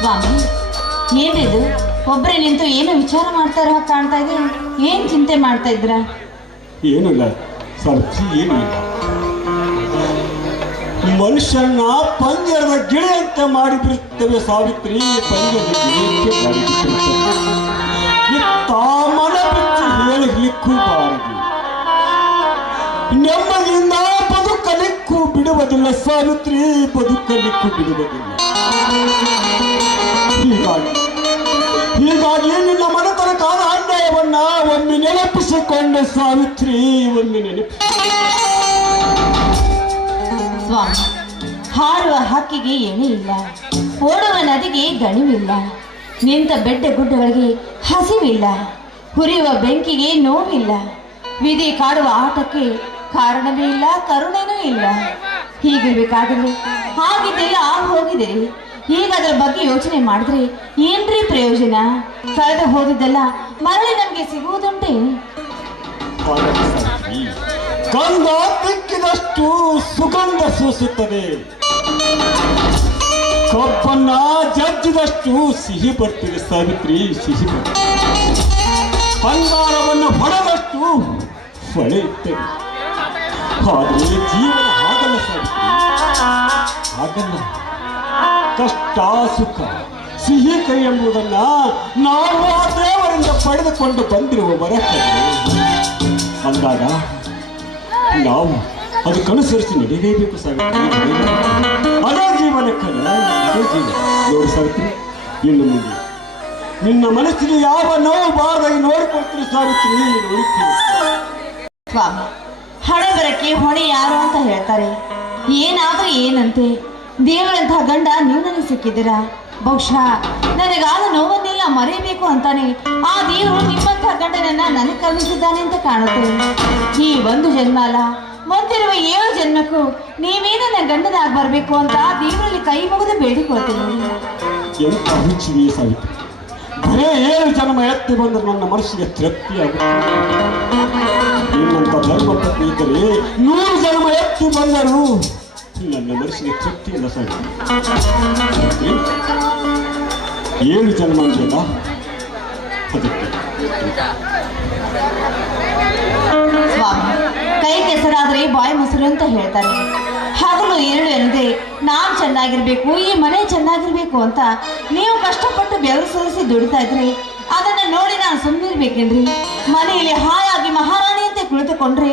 ಸ್ವಾಮಿ, ಏನಿದು ಒಬ್ಬರೇ ನಿಂತು ಏನೋ ವಿಚಾರ ಮಾಡ್ತಾ ಇರೋ ಹಾಗೆ ಕಾಣ್ತಾ ಇದೆ. ಏನ್ ಚಿಂತೆ ಮಾಡ್ತಾ ಇದ್ರ? ಏನಿಲ್ಲ ಸರ್ಜಿ, ಏನಿಲ್ಲ. ಮನುಷ್ಯನ ಪಂಜರದ ಗಿಳಿ ಅಂತ ಮಾಡಿಬಿಡುತ್ತವೆ ಸಾವಿತ್ರಿ. ಪಂಜರದ ಗಿಳಿಯಂತೆ ಮಾಡಿಬಿಡುತ್ತವೆ. ಇತ್ತ ಮನ ಬಿಚ್ಚಿ ಹೇಳಿರ್ಲಿಕ್ಕೂ ಬಾರದು. ನೆಮ್ಮದಿಯಿಂದ ಬದುಕಲಿಕ್ಕೂ ಬಿಡುವುದಿಲ್ಲ ಸಾವಿತ್ರಿ, ಬದುಕಲಿಕ್ಕೂ ಬಿಡುವುದಿಲ್ಲ. ಹೀಗಾಗಿ ನಿನ್ನ ಮನತನಕಾದ ಅನ್ಯಾಯವನ್ನ ಒಮ್ಮೆ ನೆನಪಿಸಿಕೊಂಡೆ ಸಾವಿತ್ರಿ, ಒಮ್ಮೆ ಸ್ವಾಮಿ, ಹಾರುವ ಹಕ್ಕಿಗೆ ಎಣೆ ಇಲ್ಲ, ಓಡುವ ನದಿಗೆ ಗಣಿವಿಲ್ಲ, ನಿಂತ ಬೆಟ್ಟ ಗುಡ್ಡಗಳಿಗೆ ಹಸಿವಿಲ್ಲ, ಹುರಿಯುವ ಬೆಂಕಿಗೆ ನೋವಿಲ್ಲ, ವಿಧಿ ಕಾಡುವ ಆಟಕ್ಕೆ ಕಾರಣವೇ ಇಲ್ಲ, ಕರುಣೆನೂ ಇಲ್ಲ. ಹೀಗಿರ್ಬೇಕಾದ್ರೆ ಹಾಗಿದ್ದೆಲ್ಲ ಹೋಗಿದೆ. ಈಗ ಅದರ ಬಗ್ಗೆ ಯೋಚನೆ ಮಾಡಿದ್ರೆ ಏನ್ರಿ ಪ್ರಯೋಜನ? ಕಳೆದು ಹೋದದ್ದೆಲ್ಲ ಮರಳಿ ನಮ್ಗೆ ಸಿಗುವುದುಂಟೆ? ಗಂಧ ತಿಕ್ಕಿದಷ್ಟು ಸುಗಂಧ ಸೂಸುತ್ತದೆ, ಕಬ್ಬನ್ನ ಜಜ್ಜಿದಷ್ಟು ಸಿಹಿ ಬರ್ತಿದೆ ಸಾವಿತ್ರಿ, ಸಿಹಿ ಬರ್ತದೆ. ಬಂಗಾರವನ್ನು ಹೊಡೆದಷ್ಟು ಹೊಳೆಯುತ್ತದೆ. ಆದರೆ ಜೀವನ ಹಾಗಲ್ಲ ಸಾವಿತ್ರಿ, ಹಾಗಲ್ಲ. ಕಷ್ಟ ಸುಖ ಸಿಹಿ ಕೈ ಎಂಬುದನ್ನ ನಾವು ಆ ದೇವರಿಂದ ಪಡೆದುಕೊಂಡು ಬಂದಿರುವ ಬರಕ್ಕೆ ಅಂದಾಗ ನಾವು ಅದಕ್ಕನುಸರಿಸಿ ನಡೆಯಲೇಬೇಕು ಸಾವಿತ್ರಿ. ಅದೇ ಜೀವನಕ್ಕಲ್ಲ, ಅದೇ ಜೀವನ. ನೋಡಿ ಸಾವಿತ್ರಿ, ಇನ್ನು ಮುಂದೆ ನಿನ್ನ ಮನಸ್ಸಿಗೆ ಯಾವ ನೋವು ಬಾರದಾಗಿ ನೋಡಿಕೊಳ್ತೀರಿ ಸಾವಿತ್ರಿ, ನೋಡಿಕೊಳ್ಳಿ. ಸ್ವಾಮಿ, ಹಣೆ ಬರಕ್ಕೆ ಹೊಣೆ ಯಾರು ಅಂತ ಹೇಳ್ತಾರೆ. ಏನಾದ್ರೂ ಏನಂತೆ, ದೇವರಂತಹ ಗಂಡ ನೀವು ನನಗೆ ಸಿಕ್ಕಿದ್ದೀರಾ. ಬಹುಶಃ ನನಗಾದ ನೋವನ್ನೆಲ್ಲ ಮರೆಯಬೇಕು ಅಂತಾನೆ ಆ ದೇವರು ನಿಮ್ಮಂತಹ ಗಂಡನನ್ನ ನನಗೆ ಕರುಣಿಸಿದ್ದಾನೆ ಅಂತ ಕಾಣುತ್ತೆ. ಈ ಒಂದು ಜನ್ಮ ಅಲ್ಲ, ಮುಂದಿರುವ 7 ಜನ್ಮಕ್ಕೂ ನೀವೇ ನನ್ನ ಗಂಡನಾಗಿ ಬರಬೇಕು ಅಂತ ದೇವರಲ್ಲಿ ಕೈ ಮುಗಿದು ಬೇಡಿಕೊಳ್ತೀನಿ. ಎಂತ ಹುಚ್ಚಿದೆಯೇ ಸಾವಿತ್ರಿ, ಬರೇ 7 ಜನ್ಮ ಎತ್ತಿ ಬಂದ್ರೆ ನನ್ನ ಮನಸ್ಸಿಗೆ ತೃಪ್ತಿಯಾಗುತ್ತೆ. ನಿನ್ನಂತ ಧರ್ಮ ಪತ್ನಿ ಇದ್ದರೆ 100 ಜನ್ಮ ಎತ್ತಿ ಬಂದರು ನನ್ನ ಮನಸ್ಸಿಗೆ ತೃಪ್ತಿ ಇಲ್ಲ ಸಾವಿತ್ರಿ. 7 ಜನ್ಮ ಅಂದ್ರಲ್ಲ, ಅದಕ್ಕೆ ಸ್ವಾಮಿ, ಕೈ ಕೆಸರಾದ್ರೆ ಬಾಯಿ ಮೊಸರು ಅಂತ ಹೇಳ್ತಾರೆ. ಹಗಲು 2 ಎನ್ನದೆ ನಾನ್ ಚೆನ್ನಾಗಿರ್ಬೇಕು, ಈ ಮನೆ ಚೆನ್ನಾಗಿರ್ಬೇಕು ಅಂತ ನೀವು ಕಷ್ಟಪಟ್ಟು ಬೆವರು ಸುರಿಸಿ ದುಡಿತಾ ಇದ್ರಿ. ಅದನ್ನ ನೋಡಿ ನಾನು ಸುಮ್ಮನಿರ್ಬೇಕೇನ್ರಿ? ಮನೆಯಲ್ಲಿ ಹಾಯಾಗಿ ಮಹಾರಾಣಿಯಂತೆ ಕುಳಿತುಕೊಂಡ್ರೆ,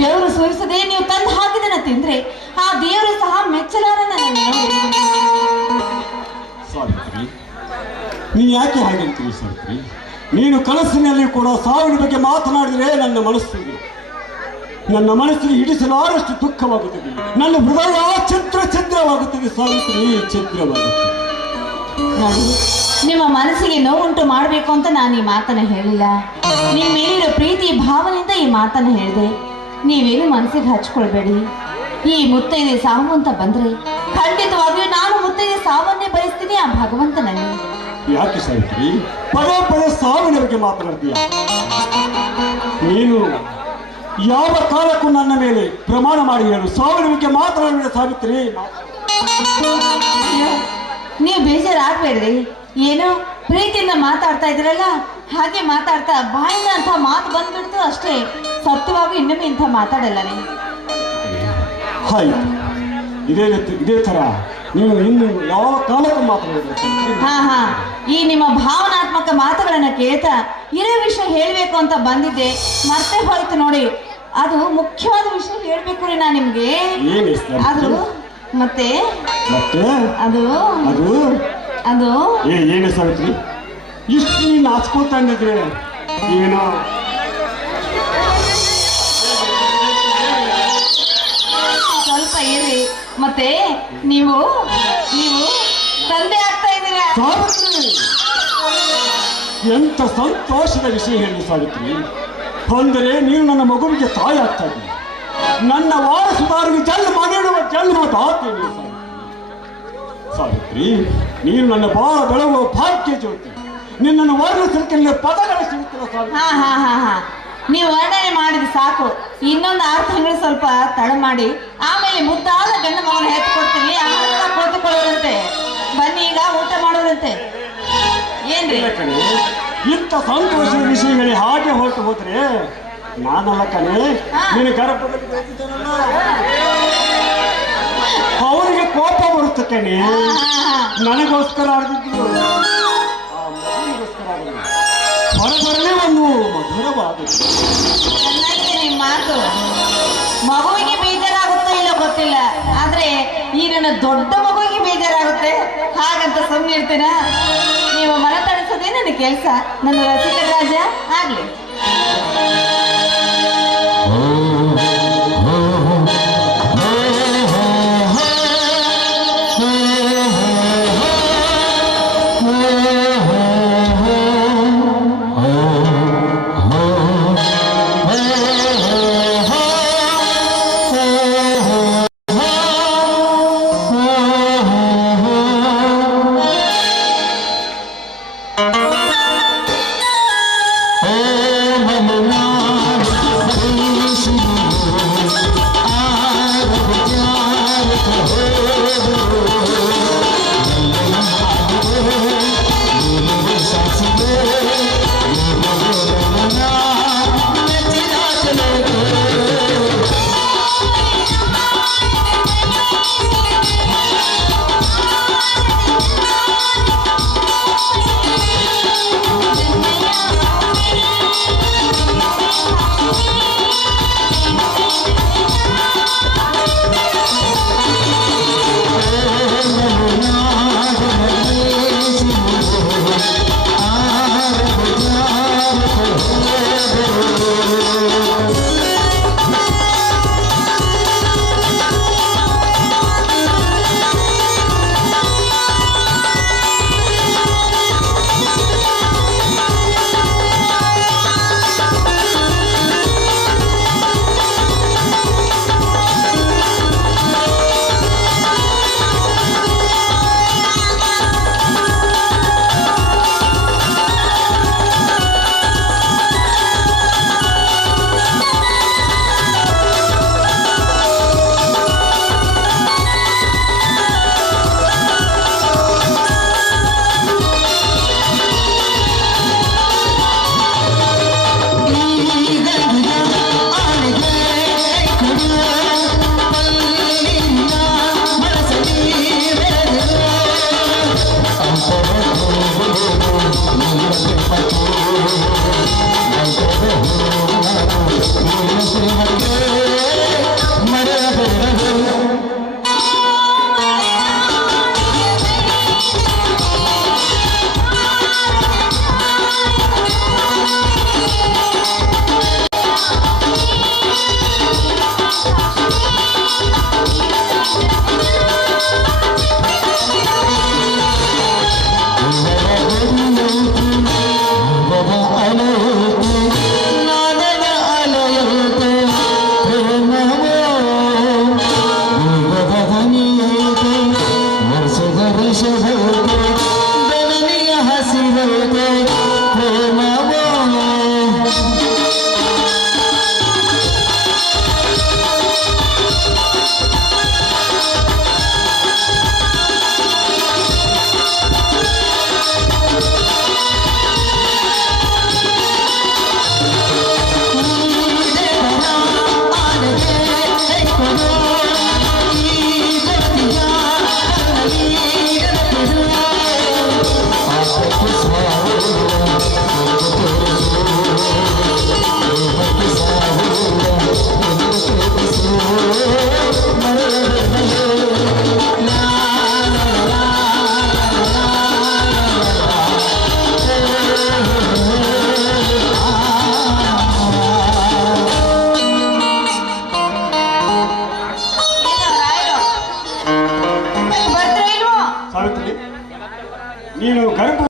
ಬೆವರು ಸುರಿಸದೆ ನೀವು ತಂದು ಹಾಕಿದನ್ನ ತಿಂದ್ರೆ ಆ ದೇವರು ಸಹ ಮೆಚ್ಚಲಾರ. ಸಾವಿತ್ರಿ, ನೀ ಯಾಕೆ ಹಾಗೆಂತೀರಿ ಸಾವಿತ್ರಿ? ನೀನು ಕನಸಿನಲ್ಲಿ ಕೂಡ ಸಾವಿನ ಬಗ್ಗೆ ಮಾತನಾಡಿದರೆ ನನ್ನ ಮನಸ್ಸಿಗೆ ಹಿಡಿಸಲಾರಷ್ಟು ದುಃಖವಾಗುತ್ತದೆ. ನನ್ನ ಹೃದಯ ಛಿದ್ರವಾಗುತ್ತದೆ ಸಾವಿತ್ರಿ, ಛಿದ್ರವಾಗುತ್ತದೆ. ನೋಡಿ, ನಿಮ್ಮ ಮನಸ್ಸಿಗೆ ನೋವುಂಟು ಮಾಡಬೇಕು ಅಂತ ನಾನು ಈ ಮಾತನ್ನ ಹೇಳಿಲ್ಲ. ನಿಮ್ಮ ಮೇಲಿರೋ ಪ್ರೀತಿ ಭಾವನೆಯಿಂದ ಈ ಮಾತನ್ನ ಹೇಳಿದೆ. ನೀವೇನು ಮನಸ್ಸಿಗೆ ಹಚ್ಕೊಳ್ಬೇಡಿ. ಈ ಮುತ್ತೈದೆ ಸಾವು ಅಂತ ಬಂದ್ರೆ ಖಂಡಿತವಾಗಿಯೂ ನಾನು ಮುತ್ತೈದೆ ಸಾವನ್ನೇ ಬಯಸ್ತೀನಿ ಆ ಭಗವಂತನಲ್ಲಿ. ಯಾಕೆ ಸಾವಿತ್ರಿ ಪದೇ ಪದೇ ಸಾವಿನ ಬಗ್ಗೆ ಮಾತನಾಡ್ತೀಯ? ನೀನು ಯಾವ ಕಾಲಕ್ಕೂ ನನ್ನ ಮೇಲೆ ಪ್ರಮಾಣ ಮಾಡಿ ಹೇಳು, ಸಾವಿನ ಬಗ್ಗೆ ಮಾತನಾಡಿದ ಸಾವಿತ್ರಿ. ನೀವು ಬೇಜಾರಾಗ್ಬೇಡ್ರಿ. ಏನೋ ಪ್ರೀತಿಯಿಂದ ಮಾತಾಡ್ತಾ ಇದ್ರಲ್ಲ, ಹಾಗೆ ಮಾತಾಡ್ತಾ ಬಾಯಿನ ಅಂತ ಮಾತು ಬಂದ್ಬಿಡ್ತು ಅಷ್ಟೇ. ಸತ್ಯವಾಗಿ ಇನ್ನೊಮ್ಮೆ ಇಂಥ ಮಾತಾಡಲ್ಲ ರೀ. ಆಯ್ತು, ಇದೇ ತರ ನೀನು ಇನ್ನು ಯಾವ ಕಾಲಕ್ಕೂ ಮಾತಾಡಬೇಕು. ಹಾ, ಈ ನಿಮ್ಮ ಭಾವನಾತ್ಮಕ ಮಾತುಗಳನ್ನ ಕೇಳ್ತಾ ಇರೋ ವಿಷಯ ಹೇಳ್ಬೇಕು ಅಂತ ಬಂದಿದ್ದೆ, ಮತ್ತೆ ಹೋಯ್ತು ನೋಡಿ. ಅದು ಮುಖ್ಯವಾದ ವಿಷಯ ಹೇಳ್ಬೇಕು ರೀ ನಾ ನಿಮ್ಗೆ. ಅದು ಮತ್ತೆ ಅದು ಏನು ಸಾವಿತ್ರಿ, ಇಷ್ಟು ನೀನು ಹಚ್ಕೊಳ್ತಾ ಇದ್ರೆ ಏನೋ ಸ್ವಲ್ಪ ಇರಿ. ಮತ್ತೆ ನೀವು ತಂದೆ ಆಗ್ತಾ ಇದ್ದೀರಾ. ಎಂತ ಸಂತೋಷದ ವಿಷಯ ಹೇಳಿ ಸಾವಿತ್ರಿ. ಅಂದರೆ ನೀನು ನನ್ನ ಮಗುವಿಗೆ ತಾಯಿ ಆಗ್ತಾ ಇದ್ದೀನಿ. ನನ್ನ ವಾರಸುದಾರಿಗೆ ಜನ್ಮ ನೀಡುವ ಜನ್ಮದಾತೆ ಸಾವಿತ್ರಿ. ನೀನು ನನ್ನ ಬಾಳ ಬೆಳಗುವ ಭಾಗ್ಯ ಜ್ಯೋತಿ. ನಿನ್ನನ್ನು ವರ್ಣಿಸಲಿಕ್ಕೆ ಪದಗಳು ಸಿಗುತ್ತಿಲ್ಲ ಸಾವಿತ್ರಿ. ನೀವು ವರ್ಣನೆ ಮಾಡಿದ ಸಾಕು. ಇನ್ನೊಂದು 6 ತಿಂಗಳು ಸ್ವಲ್ಪ ತಡ ಮಾಡಿ ಆಮೇಲೆ ಮುದ್ದಾದ ಗಂಡ ಮಗನ ಏನ್ರಿ ಇಲ್ಲ ಕಣೆ, ಇಂಥ ಸಂತೋಷದ ವಿಷಯಗಳೇ ಹಾಗೆ ಹೊರಟು ಹೋದ್ರೆ ನಾನಲ್ಲ ಕಣೆ, ನಿನ್ನ ಗರ್ಭದಲ್ಲಿ ಬೆಳೆದಿದ್ದೇನಲ್ಲ ಅವರಿಗೆ ಕೋಪ ಬರುತ್ತೆ ಕಣೆ. ನನಗೋಸ್ಕರ ಆಡಿದ್ರು ಆ ಮಗುವಿಗೋಸ್ಕರ ಆಡಿದ್ರು ಹೊರಬರಲೇ ಒಂದು ಮಧುರವಾದ ಚೆನ್ನಾಗಿದೆ ನಿಮ್ಮ ಮಾತು. ಮಗುವಿಗೆ ಬೇಜಾರಾಗುತ್ತೋ ಇಲ್ಲ ಗೊತ್ತಿಲ್ಲ, ಆದ್ರೆ ಈ ನನ್ನ ದೊಡ್ಡ ಮಗುವಿಗೆ ಬೇಜಾರಾಗುತ್ತೆ. ಹಾಗಂತ ಸುಮ್ಮನೆ ಇರ್ತೀನ? ನೀವು ಮನ ತಣಿಸೋದೇ ನನ್ನ ಕೆಲಸ. ನನ್ನ ರಸಿಕ ರಾಜ ಆಗ್ಲಿ. ಸಾವಿತ್ರಿ, ನೀನು ಗರ್ಭ